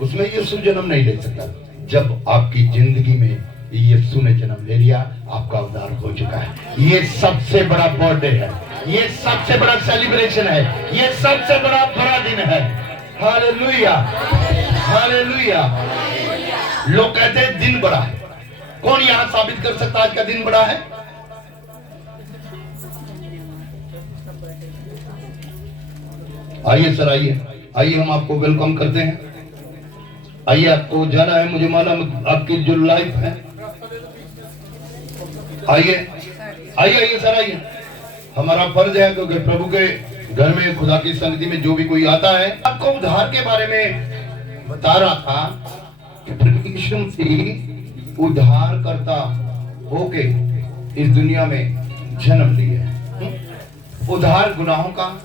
उसमें यीशु जन्म नहीं ले सकता। जब आपकी जिंदगी में यीशु ने जन्म ले लिया, आपका उद्धार हो चुका है। ये सबसे बड़ा बर्थडे है, ये सबसे बड़ा सेलिब्रेशन है, ये सबसे बड़ा दिन है। Hallelujah, hallelujah. लोग कहते हैं दिन बड़ा है, कौन यहां साबित कर सकता आज का दिन बड़ा है? आइए सर, आइए हम आपको वेलकम करते हैं। आइए, आपको जाना है, मुझे मालूम आपकी जो लाइफ है। आइए सर, आइए। हमारा फर्ज है, क्योंकि प्रभु के घर में, खुदा की संगति में जो भी कोई आता है, आपको उद्धार के बारे में बता रहा था कि प्रभु मसीह उद्धार करता होके इस दुनिया में जन्म लिया। उद्धार गुनाहों का,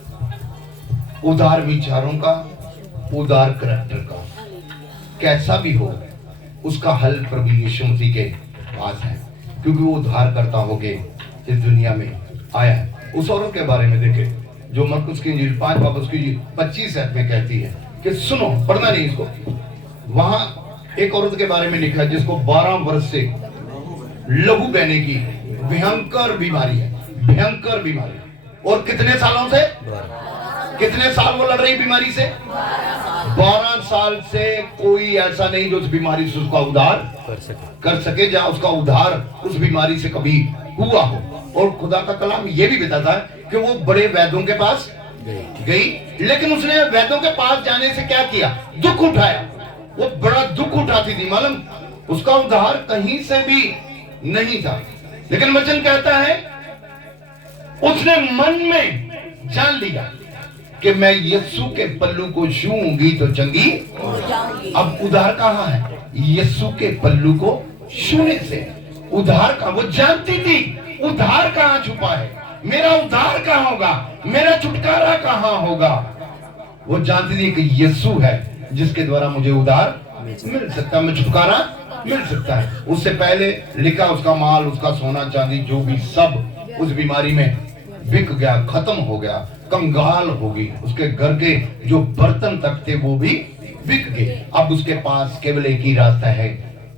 उद्धार विचारों का, उद्धार करैक्टर का, कैसा भी हो, उसका हल प्रभु यीशु मसीह के पास है, क्योंकि वो उद्धार करता होके इस दुनिया में आया है। उस औरत के बारे में देखें जो मरकुस की इंजील 5 बाब उसकी 25 में कहती है कि सुनो, पढ़ना नहीं इसको, वहां एक औरत के बारे में लिखा है जिसको 12 वर्ष से लहू बहने की भयंकर बीमारी है, भयंकर बीमारी। और कितने सालों से, कितने साल वो लड़ रही बीमारी से? 12 साल से कोई ऐसा नहीं जो उस बीमारी से उसका उद्धार कर सके, जहां उसका उद्धार उस बीमारी से कभी हुआ हो। और खुदा का कलाम ये भी बताता है कि वो बड़े वैद्यों के पास गई, लेकिन उसने वैद्यों के पास जाने से क्या किया? दुख उठाया। वो बड़ा दुख उठाती थी, मालूम, उसका उद्धार कहीं से भी नहीं था। लेकिन वचन कहता है उसने मन में जान लिया कि मैं यीशु के पल्लू को छूऊंगी तो चंगी हो जाऊंगी। अब उद्धार कहाँ है? यीशु के पल्लू को छूने से उद्धार का, वो जानती थी उद्धार कहाँ छुपा है, मेरा उद्धार कहाँ होगा, मेरा छुटकारा कहाँ होगा। वो जानती थी कि यीशु है जिसके द्वारा मुझे उद्धार मिल सकता है, मैं छुटकारा मिल सकता है। उससे पहले लिखा उसका माल, उसका सोना चांदी जो भी सब उस बीमारी में बिक गया, खत्म हो गया, कंगाल हो गई। उसके घर के जो बर्तन तक थे वो भी बिक गए। अब उसके पास केवल एक ही रास्ता है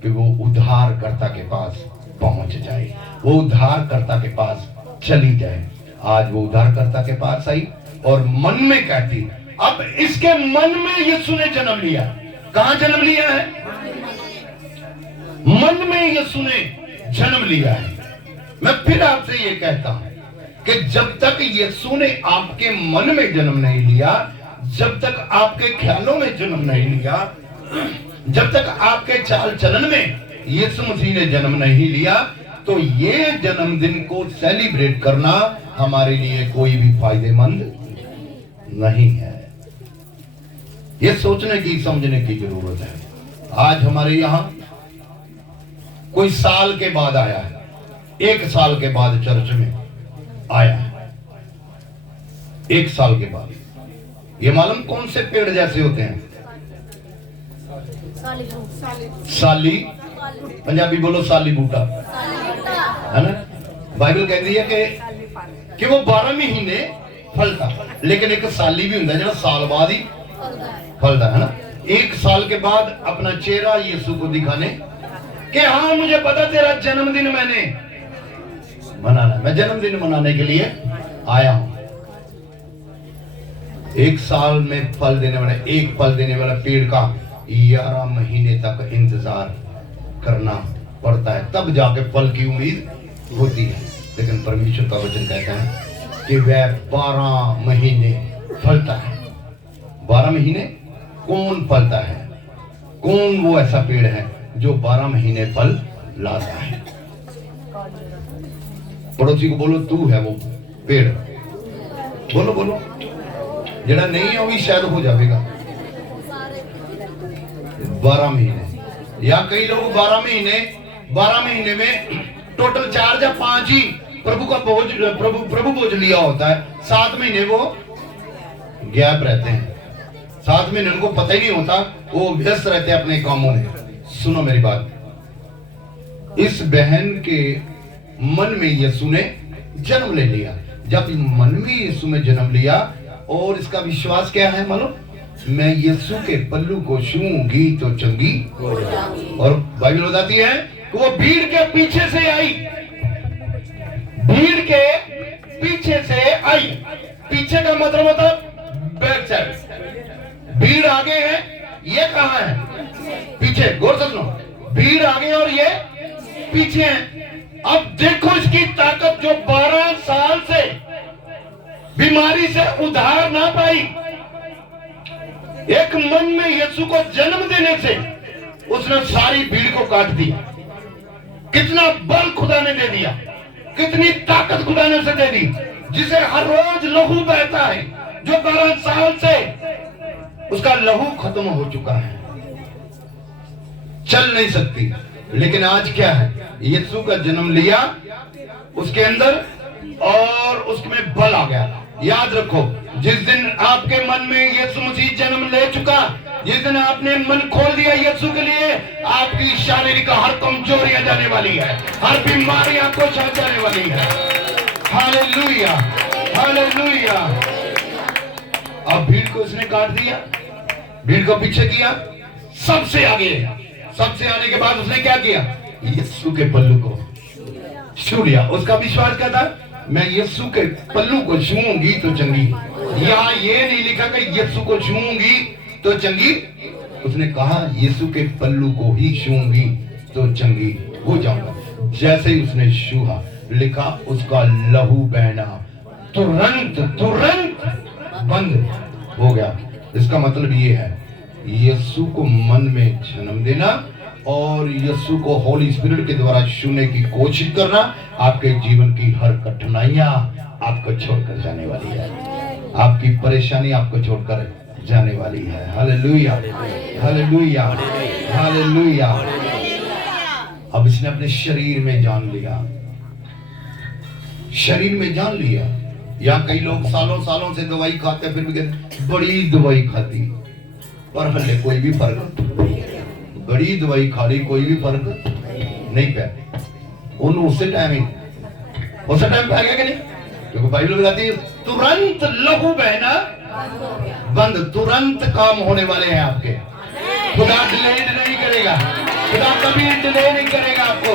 कि वो उद्धारकर्ता के पास पहुंच जाए, वो उद्धारकर्ता के पास चली जाए। आज वो उद्धारकर्ता के पास आई और मन में कहती, अब इसके मन में यीशु ने जन्म लिया। कहां जन्म लिया है? मन में यीशु ने जन्म लिया है। मैं फिर आपसे ये कहता हूं कि जब तक यीशु ने आपके मन में जन्म नहीं लिया, जब तक आपके ख्यालों में जन्म नहीं लिया, जब तक आपके चाल चलन में यीशु मसीह ने जन्म नहीं लिया, तो ये जन्मदिन को सेलिब्रेट करना हमारे लिए कोई भी फायदेमंद नहीं है। ये सोचने की, समझने की जरूरत है। आज हमारे यहां कोई साल के बाद आया है, 1 साल के बाद चर्च में आया है, 1 साल के बाद। ये मालूम कौन से पेड़ जैसे होते हैं? साली, पंजाबी बोलो साली बूटा, है ना। बाइबल कहती है कि वो 12 महीने फलता, लेकिन एक साली भी होता है जो साल बाद ही फलता है ना। 1 साल के बाद अपना चेहरा यीशु को दिखाने कि हाँ मुझे पता तेरा जन्मदिन मैंने मनाना, मैं जन्मदिन मनाने के लिए आया हूं। 1 साल में फल देने वाला, एक फल देने वाला पेड़ का 11 महीने तक इंतजार करना पड़ता है, तब जाके फल की उम्मीद होती है। लेकिन परमेश्वर का वचन कहता है कि वह 12 महीने फलता है। 12 महीने कौन फलता है? कौन वो ऐसा पेड़ है जो 12 महीने फल लाता है? पड़ोसी को बोलो तू है वो पेड़, बोलो बोलो। जड़ा नहीं है वो भी शायद हो जाएगा। 12 महीने, या कई लोग 12 महीने में टोटल 4 या 5 ही प्रभु का बोझ, प्रभु बोझ लिया होता है। 7 महीने वो गैप रहते हैं, 7 महीने उनको पता ही नहीं होता, वो व्यस्त रहते हैं अपने कामों में। सुनो मेरी बात, इस बहन के मन में यीशु ने जन्म ले लिया। जब मन में यीशु में जन्म लिया और इसका विश्वास क्या है मालूम? मैं यीशु के पल्लू को छूऊंगी तो चंगी हो जाऊंगी। और बाइबल बताती है कि वो भीड़ के पीछे से आई, भीड़ के पीछे से आई। पीछे का मतलब होता बैक साइड। भीड़ आगे है, ये कहां है? पीछे। गौर से सुनो, भीड़ आगे और ये पीछे है। अब देखो इसकी ताकत, जो 12 साल से बीमारी से उद्धार ना पाई, एक मन में यीशु को जन्म देने से उसने सारी भीड़ को काट दिया। कितना बल खुदा ने दे दिया, कितनी ताकत खुदा ने उसे दे दी। जिसे हर रोज लहू बहता है, जो 12 साल से उसका लहू खत्म हो चुका है, चल नहीं सकती। लेकिन आज क्या है? यीशु का जन्म लिया, उसके अंदर और उसमें बल आ गया। याद रखो, जिस दिन आपके मन में यीशु मसीह जन्म ले चुका, जिस दिन आपने मन खोल दिया यीशु के लिए, आपकी शारीरिक हर कमजोरियां जाने वाली है, हर बीमारियां को छा जाने वाली है। Hallelujah, hallelujah. अब भीड़ को इसने काट दिया, भीड़ को पीछे किया, सबसे आगे, सबसे आने के बाद उसने क्या किया? यीशु के पल्लू को छू लिया। उसका विश्वास क्या था? मैं यीशु के पल्लू को छूऊंगी तो चंगी। यहाँ ये नहीं लिखा कि यीशु को छूऊंगी तो चंगी, उसने कहा यीशु के पल्लू को ही छूऊंगी तो चंगी हो जाऊंगा। जैसे ही उसने छूहा, लिखा उसका लहू बहना तुरंत तुरंत बंद हो गया। इसका मतलब ये है, यीशु को मन में जन्म देना और यीशु को होली स्पिरिट के द्वारा छूने की कोशिश करना, आपके जीवन की हर कठिनाइयां आपको छोड़कर जाने वाली है, आपकी परेशानी आपको छोड़कर जाने वाली है। Hallelujah, hallelujah, hallelujah. अब इसने अपने शरीर में जान लिया, शरीर में जान लिया। या कई लोग सालों सालों से दवाई खाते, फिर भी कहते बड़ी दवाई खाती, पर हल्ले कोई भी फर्क, बड़ी दवाई खा ली कोई भी फर्क नहीं पाया। उसी टाइम पा गया कि नहीं? क्योंकि बाइबल बताती है तुरंत लहू बहना बंद, तुरंत काम होने वाले हैं आपके। खुदा डिले नहीं करेगा, खुदा कभी डिले नहीं करेगा आपको,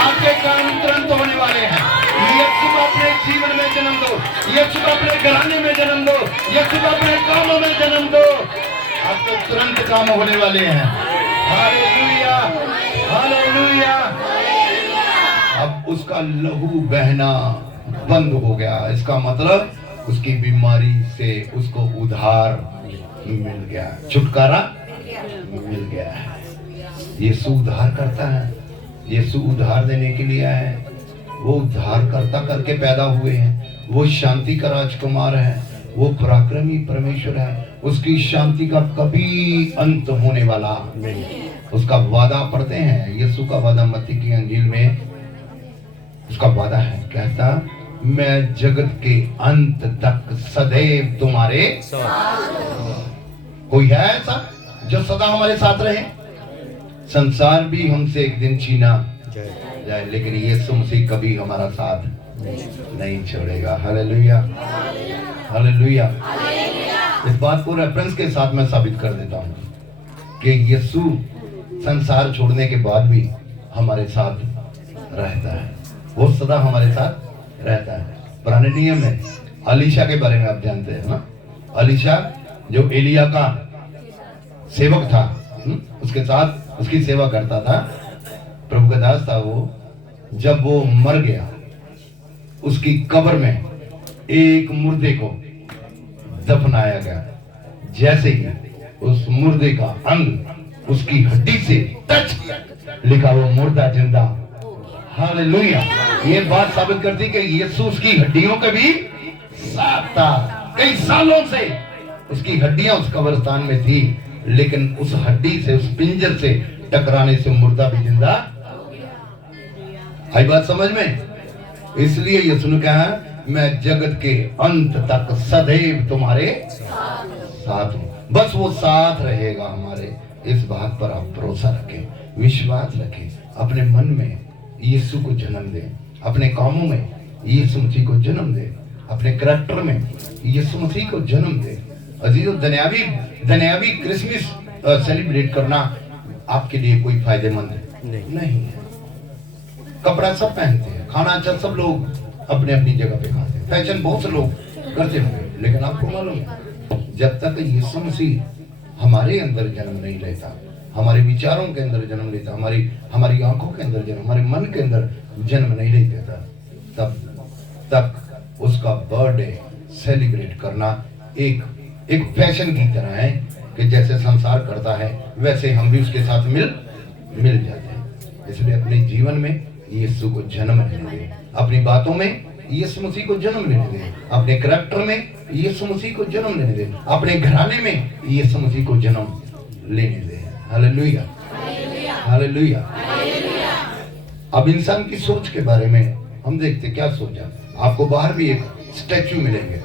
आपके काम तुरंत होने वाले हैं। यीशु को अपने जीवन में जन्म दो, यीशु को अपने घराने में जन्म दो, यीशु को अपने कामों में जन्म दो, आपको तुरंत काम होने वाले हैं। Hallelujah, hallelujah. अब उसका लहू बहना बंद हो गया। इसका मतलब उसकी बीमारी से उसको उद्धार मिल गया, छुटकारा मिल गया है। यीशु उद्धार करता है, यीशु उद्धार देने के लिए आए हैं। वो उद्धार करता करके पैदा हुए हैं, वो शांति का राजकुमार है, वो पराक्रमी परमेश्वर है। उसकी शांति का कभी अंत होने वाला नहीं। उसका वादा पढ़ते हैं, यीशु का वादा मत्ती की अंजील में उसका वादा है, कहता मैं जगत के अंत तक सदैव तुम्हारे साथ। कोई है ऐसा जो सदा हमारे साथ रहे? संसार भी हमसे एक दिन छीना जाए, लेकिन यीशु मसीह कभी हमारा साथ नहीं छोड़ेगा। Hallelujah, hallelujah. इस बात को रेफरेंस के साथ मैं साबित कर देता हूँ कि यीशु संसार छोड़ने के बाद भी हमारे साथ रहता है, वो सदा हमारे साथ रहता है। पुराने नियम में अलीशा के बारे में आप जानते हैं ना? अलीशा जो एलिया का सेवक था, उसके साथ उसकी सेवा करता था, प्रभु का दास था वो। जब वो मर गया, उसकी कब्र में एक मुर्दे को दफनाया गया। जैसे ही उस मुर्दे का अंग उसकी हड्डी से टच किया, लिखा वो मुर्दा जिंदा। हालेलुया। ये बात साबित करती कि यीशु उसकी हड्डियों के भी साथ था। कई सालों से उसकी हड्डियां उस कब्रिस्तान में थी, लेकिन उस हड्डी से, उस पिंजर से टकराने से मुर्दा भी जिंदा। आई बात समझ में? इसलिए यीशु ने कहा मैं जगत के अंत तक सदैव तुम्हारे साथ हूं। बस वो साथ रहेगा हमारे, इस बात पर आप भरोसा रखें, विश्वास रखें। अपने मन में यीशु को जन्म दें, अपने कामों में यीशु मसीह को जन्म दें, अपने करैक्टर में यीशु मसीह को जन्म दें। अजीजों, दुनियावी क्रिसमस सेलिब्रेट करना आपके लिए कोई फायदेमंद नहीं है। कपड़ा सब पहनते हैं, खाना अच्छा सब लोग अपने अपनी जगह पे खाते हैं, फैशन बहुत से लोग करते होंगे, लेकिन आपको मालूम है जब तक यीशु मसीह हमारे अंदर जन्म नहीं लेता, हमारे विचारों के अंदर जन्म लेता, हमारी आंखों के अंदर जन्म, हमारे मन के अंदर जन्म नहीं ले देता, तब तक उसका बर्थडे सेलिब्रेट करना एक फैशन की तरह है कि जैसे संसार करता है वैसे हम भी उसके साथ मिल जाते हैं। इसलिए अपने जीवन में यीशु को जन्म लेने दें, अपनी बातों में यीशु मसीह को जन्म लेने दें, अपने करैक्टर में यीशु मसीह को जन्म लेने दें, अपने घराने में यीशु मसीह को जन्म लेने दें। Hallelujah, hallelujah. अब इंसान की सोच के बारे में हम देखते क्या सोचा। आपको बाहर भी एक स्टैचू मिलेंगे,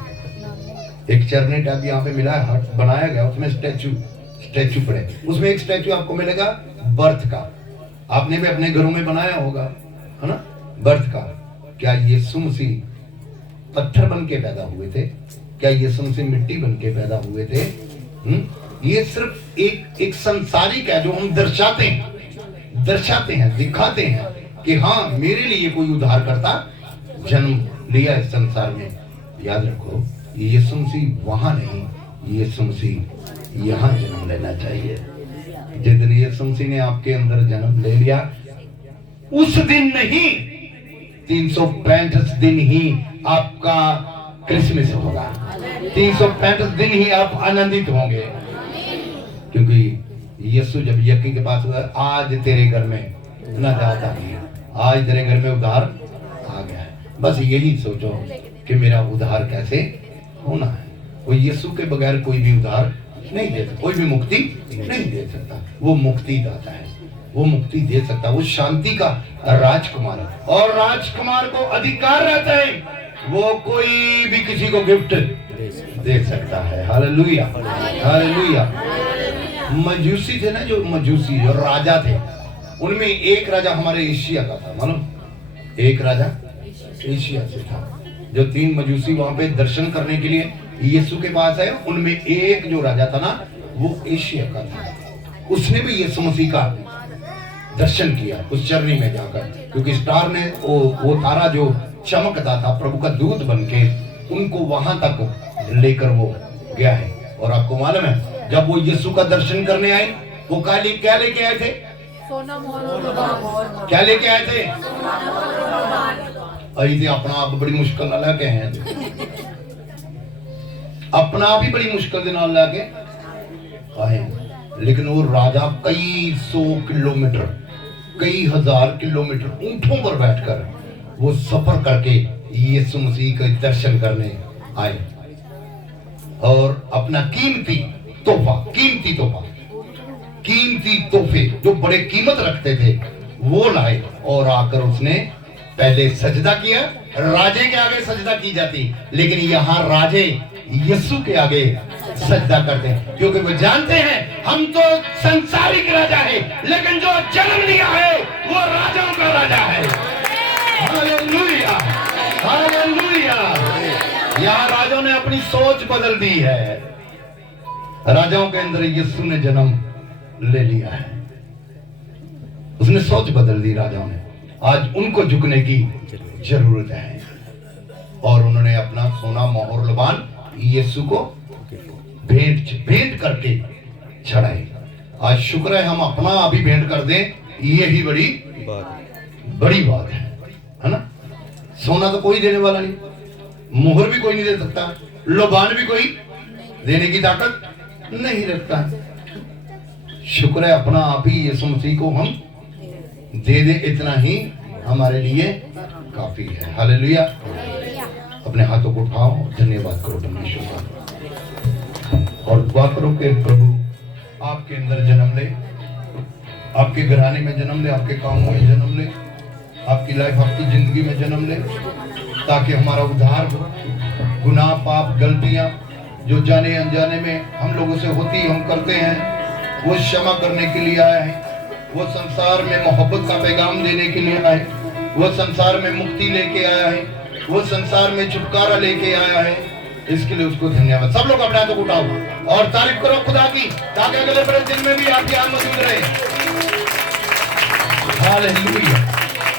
एक चरनी टाइप यहाँ पे मिला है, हट बनाया गया, उसमें स्टैचू पड़े, उसमें एक स्टैचू आपको मिलेगा बर्थ का। आपने भी अपने घरों में बनाया होगा, है ना, बर्थ का। क्या यीशु मसीह पत्थर बन के पैदा हुए थे? क्या यीशु मसीह मिट्टी बन के पैदा हुए थे? ये सिर्फ एक संसारिक है जो हम दर्शाते हैं, दिखाते हैं कि हाँ मेरे लिए कोई उद्धारकर्ता जन्म लिया इस संसार में। याद रखो, यीशु मसीह वहां नहीं, यीशु मसीह यहाँ जन्म लेना चाहिए। जिस दिन यीशु मसीह ने आपके अंदर जन्म ले लिया, उस दिन नहीं 365 दिन ही आपका क्रिसमस होगा, 365 दिन ही आप आनंदित होंगे। क्योंकि यीशु जब यक्की के पास हुआ, आज तेरे घर में ना जाता नहीं, आज तेरे घर में उद्धार आ गया है। बस यही सोचो कि मेरा उद्धार कैसे होना है। वो यीशु के बगैर कोई भी उद्धार नहीं दे सकता, कोई भी मुक्ति नहीं दे सकता। वो मुक्ति दाता है, वो मुक्ति दे सकता, वो शांति का राजकुमार है, और राजकुमार को अधिकार रहता है वो कोई भी किसी को गिफ्ट दे सकता है। Hallelujah, hallelujah. मजूसी थे ना, जो मजूसी जो राजा थे, उनमें एक राजा हमारे एशिया का था, मालूम? एक राजा एशिया से था। जो 3 मजूसी वहां पे दर्शन करने के लिए यीशु के पास आए, उनमें एक जो राजा था ना, वो एशिया का था। उसने भी यीशु मसीह का दर्शन किया उस चरनी में जाकर, क्योंकि स्टार ने वो तारा जो चमकता था प्रभु का दूत बनके उनको वहां तक लेकर वो गया है। और आपको मालूम है, जब वो यीशु का दर्शन करने आए, वो क्या लेके आए थे? क्या लेके आए थे? अरे अपना आप बड़ी मुश्किल ना लेके हैं, अपना आप ही बड़ी मुश्किल के नाल लेके आए। लेकिन वो राजा कई 100 किलोमीटर, कई 1000 किलोमीटर ऊंटों पर बैठकर वो सफर करके यीशु मसीह के दर्शन करने आए, और अपना कीमती तोहफे जो बड़े कीमत रखते थे वो लाए, और आकर उसने पहले सजदा किया। राजे के आगे सजदा की जाती, लेकिन यहाँ राजे यीशु के आगे सजदा करते हैं, क्योंकि वो जानते हैं हम तो संसारिक राजा है, लेकिन जो जन्म लिया है वो राजाओं का राजा है। Hallelujah, hallelujah. यहाँ राजाओं ने अपनी सोच बदल दी है, राजाओं के अंदर यीशु ने जन्म ले लिया है, उसने सोच बदल दी राजाओं ने। आज उनको झुकने की जरूरत है, और उन्होंने अपना सोना मोहर लबान यीशु को भेंट करके चढ़ाए। आज शुक्र है हम अपना अभी भेंट कर दें, यही बड़ी बात है ना। सोना तो कोई देने वाला नहीं, मोहर भी कोई नहीं दे सकता, लबान भी कोई देने की ताकत नहीं रखता। शुक्र है अपना आप ही यीशु मसीह को हम दे दे, इतना ही हमारे लिए काफी है। हालेलुया। अपने हाथों को उठाओ, धन्यवाद करो परमेश्वर का, और दुआ करो कि प्रभु आपके अंदर जन्म ले, आपके घराने में जन्म ले, आपके कामों में जन्म ले, आपकी लाइफ, आपकी जिंदगी में जन्म ले, ताकि हमारा उद्धार हो। गुनाह, पाप, गलतियां जो जाने अनजाने में हम लोगों से होती हम करते हैं, वो क्षमा करने के लिए आया है। वो संसार में मोहब्बत का पैगाम देने के लिए आया है, वो संसार में मुक्ति लेके आया है, वो संसार में छुटकारा लेके आया है। इसके लिए उसको धन्यवाद। सब लोग अपने हाथों को उठाओ और तारीफ करो खुदा की, ताकि अगले बड़े दिन में भी आप यहाँ मौजूद रहे। Hallelujah,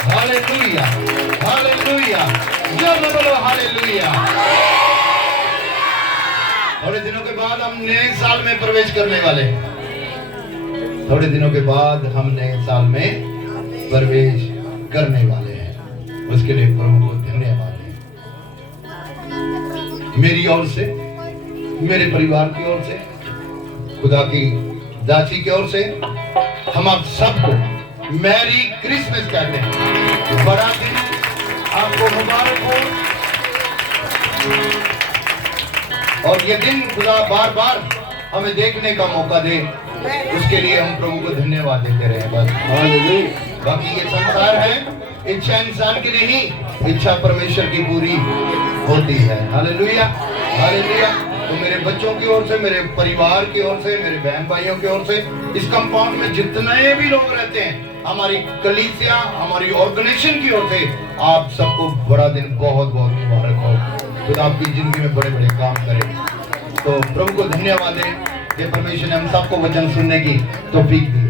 hallelujah, hallelujah. जोर से बोलो हालेलुया। थोड़े दिनों के बाद हम नए साल में प्रवेश करने वाले हैं। थोड़े दिनों के बाद हम नए साल में प्रवेश करने वाले हैं। उसके लिए प्रभु को धन्यवाद है। मेरी ओर से, मेरे परिवार की ओर से, खुदा की दासी की ओर से हम आप सबको मैरी क्रिसमस कहते हैं। बड़ा दिन आपको मुबारक हो, और ये दिन खुदा बार बार हमें देखने का मौका दे, उसके लिए हम प्रभु को धन्यवाद देते रहे। बस बाकी ये संसार है, इच्छा इंसान की नहीं, इच्छा परमेश्वर की पूरी होती है। Hallelujah, hallelujah. तो मेरे बच्चों की ओर से, मेरे परिवार की ओर से, मेरे बहन भाइयों की ओर से, इस कंपाउंड में जितने भी लोग रहते हैं, हमारी कलीसिया, हमारी ऑर्गेनाइजेशन की ओर से आप सबको बड़ा दिन बहुत बहुत मुबारक हो। खुदा आपकी जिंदगी में बड़े बड़े काम करे। तो प्रभु को धन्यवाद है कि परमेश्वर ने हम सबको वचन सुनने की तौफीक दी।